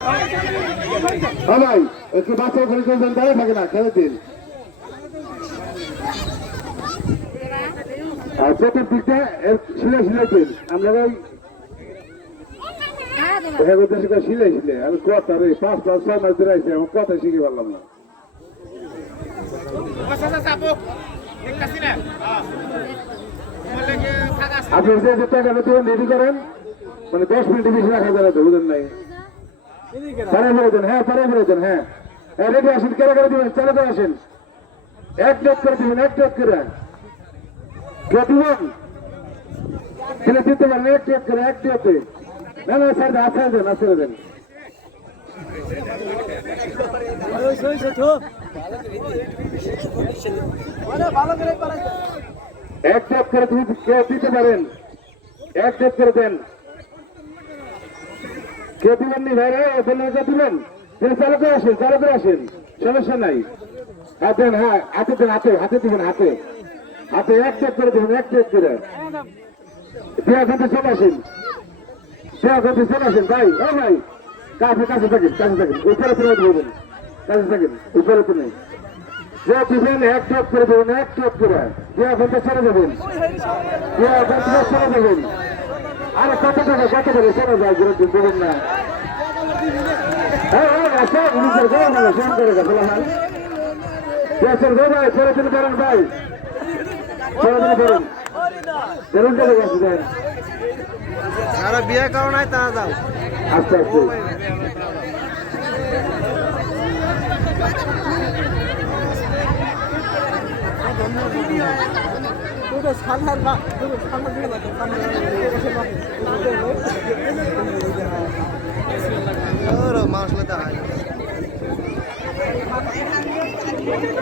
হ্যাঁ ভাই একটু বাচ্চা ঘুরে চলছেন দাঁড়িয়ে থাকে না খেলে দিন। আর চতুর্দিকটা সিলে সিলে দিন আমরা ওই সিলে সিলে আমি কথা রে 5-6 মাস ধরে আইছি আমার কথা শিখে পারলাম না। আপনি যে টাকা রেডি করেন মানে 10 মিনিট বেশি রাখা যাবে তো বুঝেন নাই। পারে ফেলে দেন, হ্যাঁ পারে ফেলে দেন, হ্যাঁ হ্যাঁ রেডি আসেন, কেটে করে দিবেন, চালে করে আসেন, এক ডেট করে দিবেন, এক ডেট করে কে দিবেন ফেলে দিতে পারেন, এক ডেট করে এক ডেটে না না স্যার আছাড় দেন, আছাড়ে দেন। এক ডেট করে দিতে পারেন, এক ডেট করে দেন। কে দিবেন নি ভাই দিবেন, চালু করে আসেন, চালু করে আসেন, সমস্যা নাই। হাতে হ্যাঁ হাতে দেন, হাতে হাতে দিবেন, হাতে হাতে এক ডেট করে দেবেন, এক ডেট করে দেওয়া ঘন্টা চলে আসেন, দেওয়া ঘন্টা চলে আসেন ভাই। ও ভাই কাছে কাছে থাকেন, কাছে থাকেন, উপরে তুলে দেবেন, কাছে থাকেন, উপরে তুলে যে দিবেন এক ডেট করে দেবেন, এক ডেট করে দেওয়া ঘন্টা চলে যাবেন, দেওয়া ঘন্টা চলে যাবেন। আরে কত টাকা কত করে চলে যায় ঘুরে দেবেন না। হ্যাঁ হ্যাঁ সব নিজের গো না সব করে গেছে ভাই, দেশের গো ভাই পরে দিন করেন ভাই, পরে দিন করেন ধরুন চলে গেছে দেন। যারা বিয়ে করো নাই তারা দাও আস্তে আস্তে মাসলে